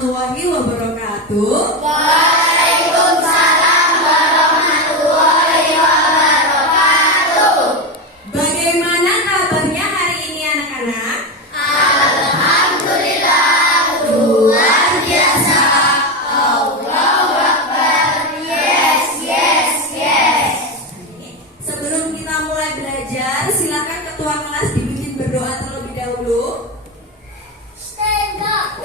warahmatullahi wabarakatuh. Waalaikumsalam warahmatullahi wabarakatuh. Bagaimana kabarnya hari ini anak-anak? Alhamdulillah, luar biasa. Allahu Akbar. Yes, yes, yes. Sebelum kita mulai belajar, silakan ketua kelas dibimbing berdoa terlebih dahulu. Stand up.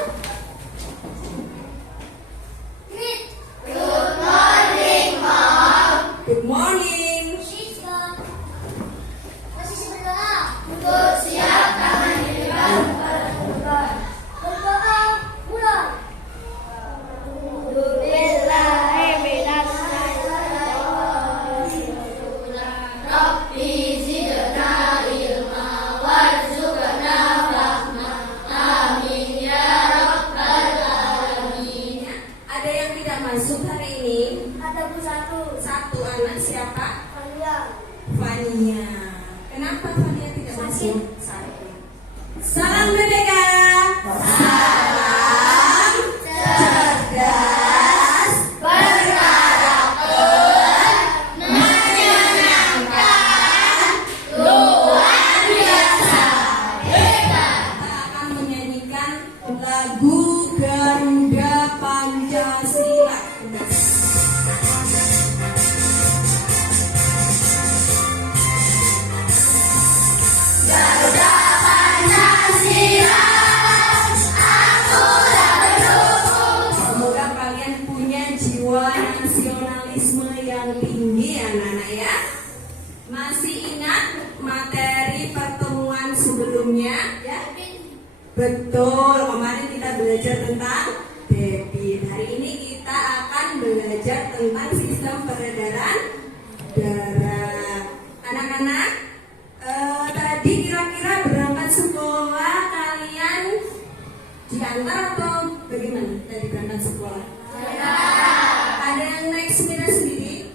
Greet. Good morning, Mom. Good morning. Siska. Posisi berdoa. Bersiap tangan di depan kepala berdoa. Berdoa mulai. Rabbi zidna ilma warzuqna fahma. Amin ya rabbal alamin. Ada yang tidak masuk hari ini? Ada Bu satu. Satu anak, siapa? Kalian. Fania. Kenapa Fania tidak masuk? Satu. Salam merdeka. Salam cerdas, Berkarakter, menyenangkan, luar biasa, hebat. kita akan menyanyikan lagu Garuda Pancasila. Garuda Pancasila, akulah pendukung. Semoga kalian punya jiwa nasionalisme yang tinggi anak-anak ya. Masih ingat materi pertemuan sebelumnya ya? Betul, kemarin kita belajar tentang debit. Hari ini kita akan belajar tentang sistem peredaran darah. Anak-anak, tadi kira-kira berangkat sekolah kalian diantar atau bagaimana tadi berangkat sekolah? Ada yang naik sepeda sendiri?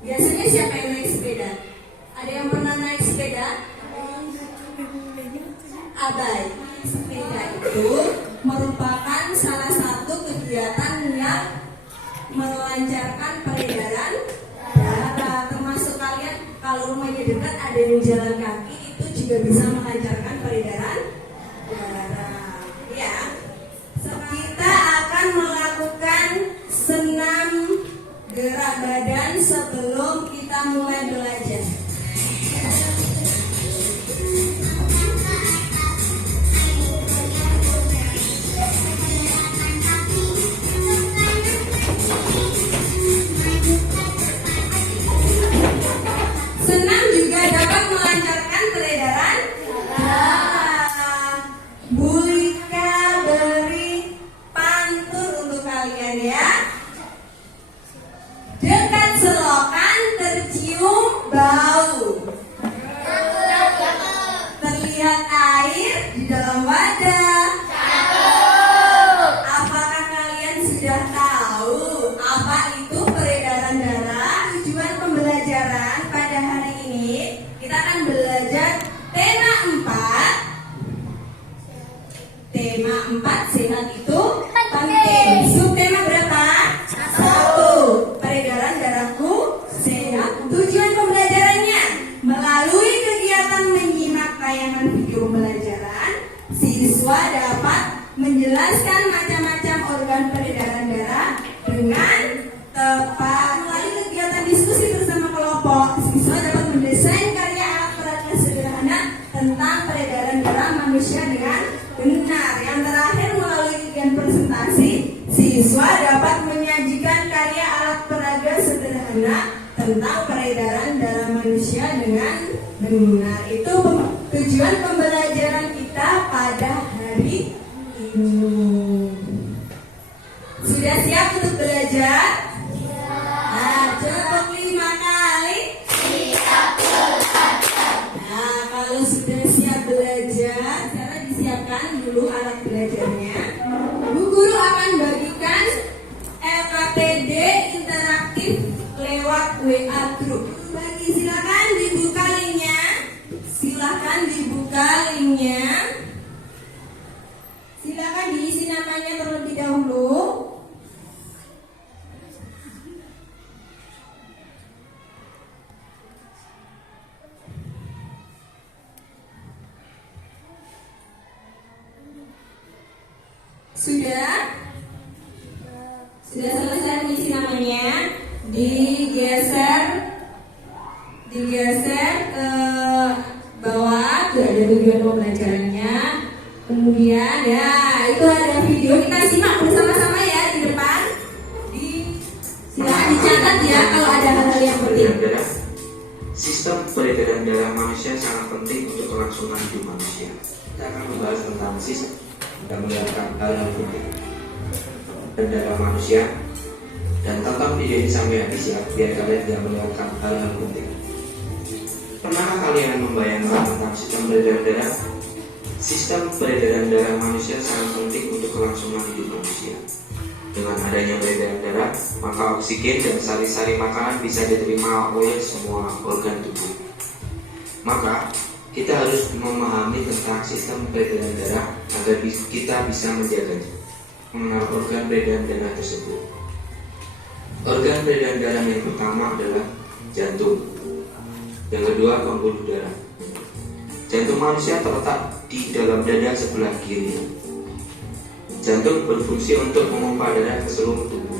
Biasanya siapa yang naik sepeda? Ada yang pernah naik sepeda? Abai. Sepeda itu merupakan salah satu kegiatan yang melancarkan peredaran darah. Termasuk kalian kalau rumahnya dekat ada yang jalan kaki itu juga bisa melancarkan peredaran darah. Ya. Kita akan melakukan senam gerak badan sebelum kita mulai belajar. Senam juga dapat melancarkan peredaran darah. Bu Lika beri pantun untuk kalian ya. Dekat selokan tercium bau, terlihat air di dalam wadah. Apakah kalian sudah tahu apa itu peredaran darah? Tujuan pembelajaran pada hari ini kita akan belajar tema 4. Tema 4 sehat itu penting. Subtema berapa? 1. Peredaran darahku sehat. Tujuan pembelajarannya melalui kegiatan menyimak tayangan video pembelajaran, siswa dapat menjelaskan macam-macam organ peredaran darah dengan tepat. Melalui kegiatan diskusi bersama kelompok, siswa dapat mendesain karya alat peraga sederhana tentang peredaran darah manusia dengan benar. Yang terakhir, melalui kegiatan presentasi, siswa dapat menyajikan karya alat peraga sederhana tentang peredaran darah manusia dengan benar. Itu tujuan pembelajaran kita pada hari ini. Sudah siap untuk belajar? Nah, cukup 5 kali. Nah, kalau sudah siap belajar, cara disiapkan dulu alat belajarnya. Bu Guru akan bagikan LKPD interaktif lewat WA Group. Silakan dibuka linknya. Silakan dibuka linknya. Silakan diisi namanya terlebih dahulu. Sudah? Sudah selesai mengisi namanya? Digeser ke bawah, tuh ada tujuan pembelajarannya. Kemudian ya itu ada video, kita simak bersama-sama ya di depan. Silakan dicatat ya kalau ada hal-hal yang penting. Sistem peredaran darah manusia sangat penting untuk kelangsungan hidup manusia. Kita akan membahas tentang sistem dan melihatkan hal-hal penting dan darah manusia. Dan tonton video ini sampai habis ya, biar kalian tidak melewatkan hal-hal penting. Pernahkah kalian membayangkan tentang sistem peredaran darah? Sistem peredaran darah manusia sangat penting untuk kelangsungan hidup manusia. Dengan adanya peredaran darah, maka oksigen dan sari-sari makanan bisa diterima oleh semua organ tubuh. Maka, kita harus memahami tentang sistem peredaran darah agar kita bisa menjaganya, mengenal organ peredaran darah tersebut. Organ peredaran darah yang pertama adalah jantung. Yang kedua, pembuluh darah. Jantung manusia terletak di dalam dada sebelah kiri. Jantung berfungsi untuk memompa darah ke seluruh tubuh.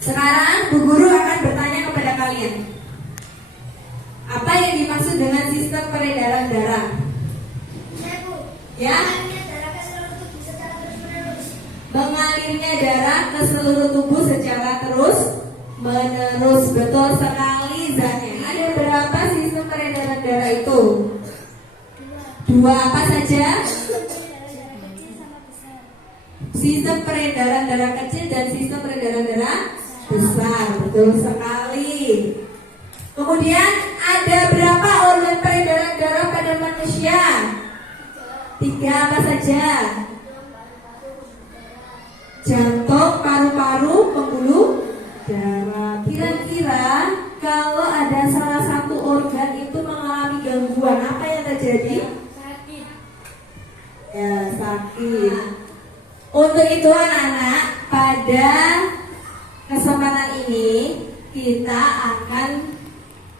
Sekarang Bu Guru akan bertanya kepada kalian, apa yang dimaksud dengan sistem peredaran darah? Ya? Mengalirnya darah ke seluruh tubuh secara terus menerus. Betul sekali Zahnya. Ada berapa sistem peredaran darah itu? Dua apa saja? Sistem peredaran darah kecil dan sistem peredaran darah besar. Betul sekali. Kemudian ada berapa organ peredaran darah pada manusia? 3 apa saja? Jantung, paru-paru, pembuluh darah. Kira-kira kalau ada salah satu organ itu mengalami gangguan, apa yang terjadi? Sakit. Ya, sakit. Untuk itu anak-anak, pada kesempatan ini kita akan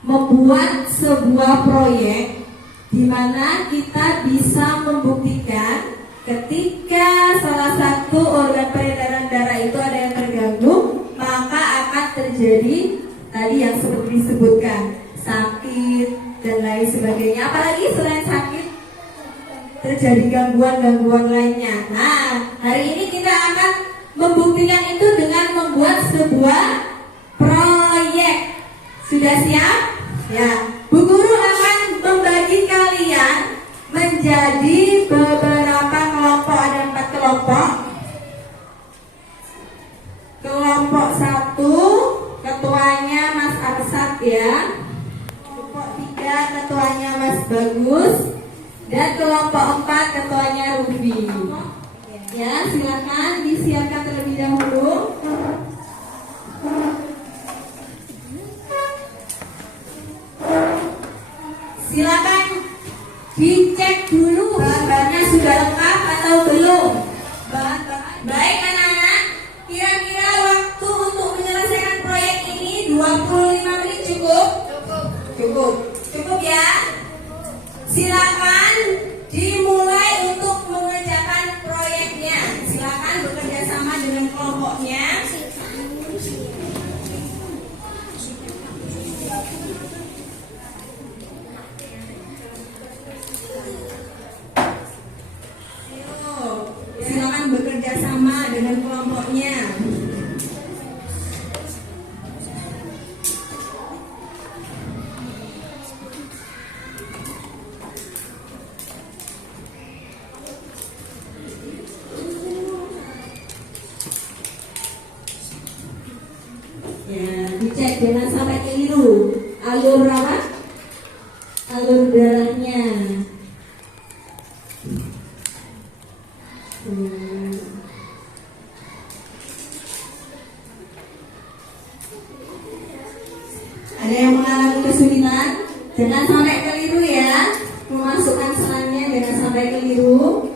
membuat sebuah proyek di mana kita bisa membuktikan ketika salah satu organ peredaran darah itu ada yang terganggu, maka akan terjadi tadi yang seperti disebutkan, sakit dan lain sebagainya. Apalagi selain sakit, terjadi gangguan-gangguan lainnya. Nah, hari ini kita akan membuktikan itu dengan membuat sebuah proyek. Sudah siap? Ya. Bu Guru akan membagi kalian menjadi beberapa kelompok. Ada 4 kelompok. Kelompok 1 ketuanya Mas Arsat ya. Kelompok 3 ketuanya Mas Bagus. Dan kelompok 4 ketuanya Ruby. Ya, silakan disiapkan terlebih dahulu. Silakan dicek dulu bahan-bahannya sudah lengkap atau belum. Baik anak-anak, kira-kira waktu untuk menyelesaikan proyek ini 25 menit cukup? Cukup ya. Silakan dimulai untuk mengerjakan proyeknya. Silakan bekerja sama dengan kelompoknya. Silakan bekerja sama dengan kelompoknya. Ya, dicek jangan sampai keliru alur apa? Alur darahnya. Ada yang mengalami kesulitan? Jangan sampai keliru ya. Memasukkan selannya jangan sampai keliru.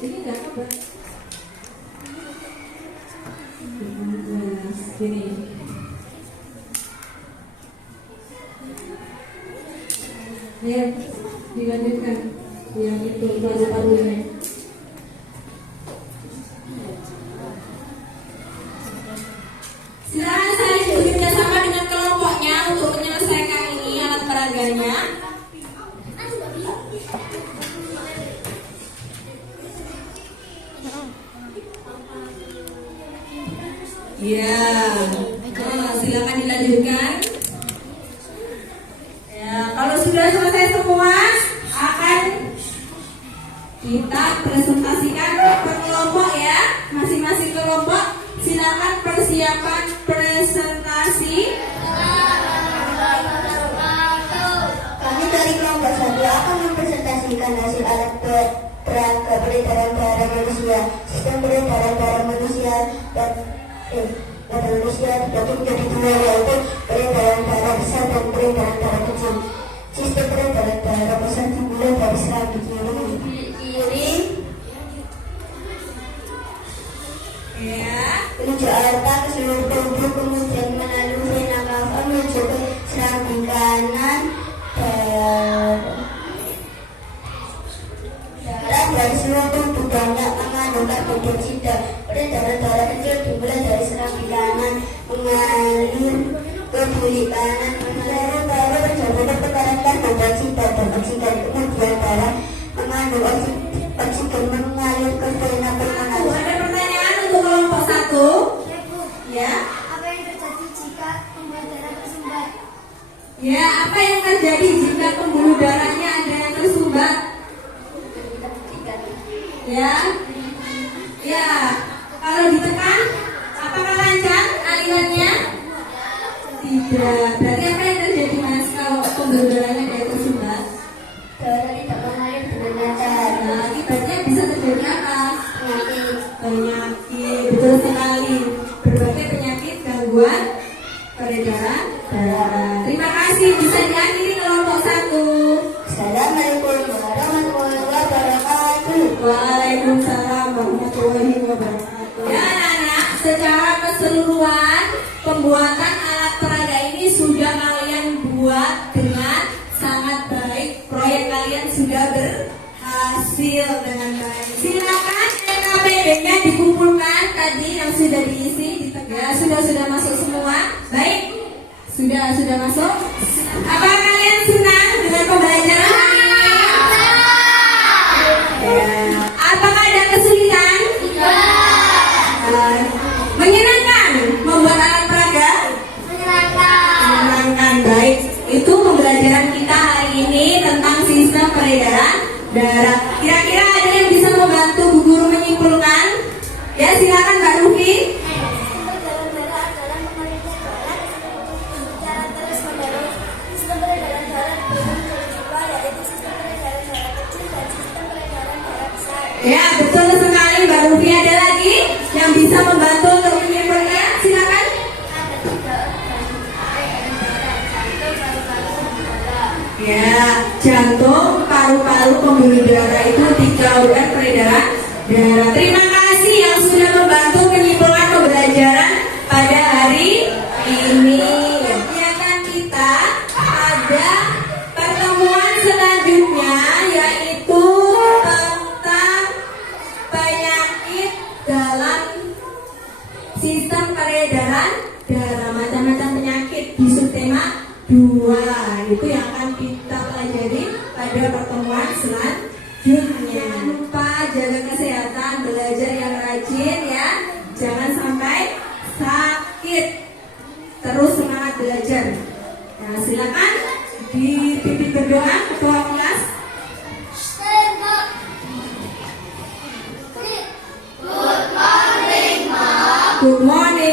Ini enggak apa. Ya, dilanjutkan yang itu paru-parunya. Silakan saling bekerja sama dengan kelompoknya untuk menyelesaikan ini alat peraganya. Ya, silakan dilanjutkan. Ya, kalau sudah selesai semua, akan kita presentasikan per kelompok ya, masing-masing kelompok. Silakan persiapan presentasi. Kami dari kelompok 1 akan mempresentasikan hasil alat peraga peredaran darah manusia. Sistem peredaran darah manusia dan manusia dibagi menjadi 2, yaitu peredaran darah besar dan peredaran darah kecil. Sistem peredaran darah besar dimulai dari serambi kiri menuju aorta ke seluruh tubuh, kemudian melalui vena cava menuju ke serambi kanan darah dari seluruh tubuh banyak mengandung karbon dioksida. Peredaran darah kecil dimulai dari serambi kanan mengalir ke buli kanan mengalir darah terjadi pertukaran karbon dioksida dan oksigen, kemudian darah mengandung oksigen mengalir ke vena pulmonaris. Ada pertanyaan untuk kelompok 1? Ya. Apa yang terjadi jika pembuluh darah tersumbat? Ya, apa yang terjadi jika pembuluh darahnya ada yang tersumbat? Ya. Ya. Kalau ditekan, apakah lancar alirannya? Tidak. Berarti apa yang terjadi Mas kalau pembuluh darahnya ada yang tersumbat? Darah tidak mengalir dengan lancar. Nah, akibatnya bisa terjadi apa? Penyakit. Penyakit, betul sekali. Berbagai penyakit gangguan peredaran darah. Terima kasih, bisa diakhiri kelompok 1. Assalamualaikum warahmatullahi wabarakatuh. Waalaikumsalam warahmatullahi wabarakatuh. Ya anak-anak, secara keseluruhan pembuatan alat peraga ini sudah kalian buat dengan sangat baik. Proyek kalian sudah berhasil dengan baik. Silakan NKPD-nya dikumpulkan tadi yang sudah diisi di tengah. Sudah masuk semua. Baik. Sudah masuk. Apa kalian senang dengan pembelajaran hari ini? Ya. Apakah ada kesulitan? Menyenangkan membuat alat peraga? Menyenangkan. Baik. Itu pembelajaran kita hari ini tentang sistem peredaran darah. Kira-kira ada yang bisa membantu Bu Guru menyimpulkan? Ya, silakan Mbak Rufi. Peredaran darah adalah mengalirnya darah secara terus-menerus. Sistem peredaran darah dibagi menjadi 2, yaitu sistem peredaran darah kecil dan sistem peredaran darah besar. Ya, betul sekali Mbak Rufi. Ada lagi yang bisa membantu untuk menyimpulkan? Silakan. Ada 3 organ peredaran darah, jantung, paru-paru, pembuluh darah. Ya, jantung, paru-paru, pembuluh darah itu 3 organ peredaran darah. Terima kasih yang sudah membantu menyimpulkan pembelajaran pada hari ini. Kegiatan kita pada pertemuan selanjutnya yaitu tentang penyakit dalam sistem peredaran darah, macam-macam penyakit di subtema 2. Itu yang akan kita pelajari pada pertemuan selanjutnya. Jangan lupa jaga kesehatan, belajar yang rajin ya. Jangan sampai sakit. Terus semangat belajar. Nah, silakan dipimpin berdoa ketua kelas. Stand up. Good morning, Mom. Good morning.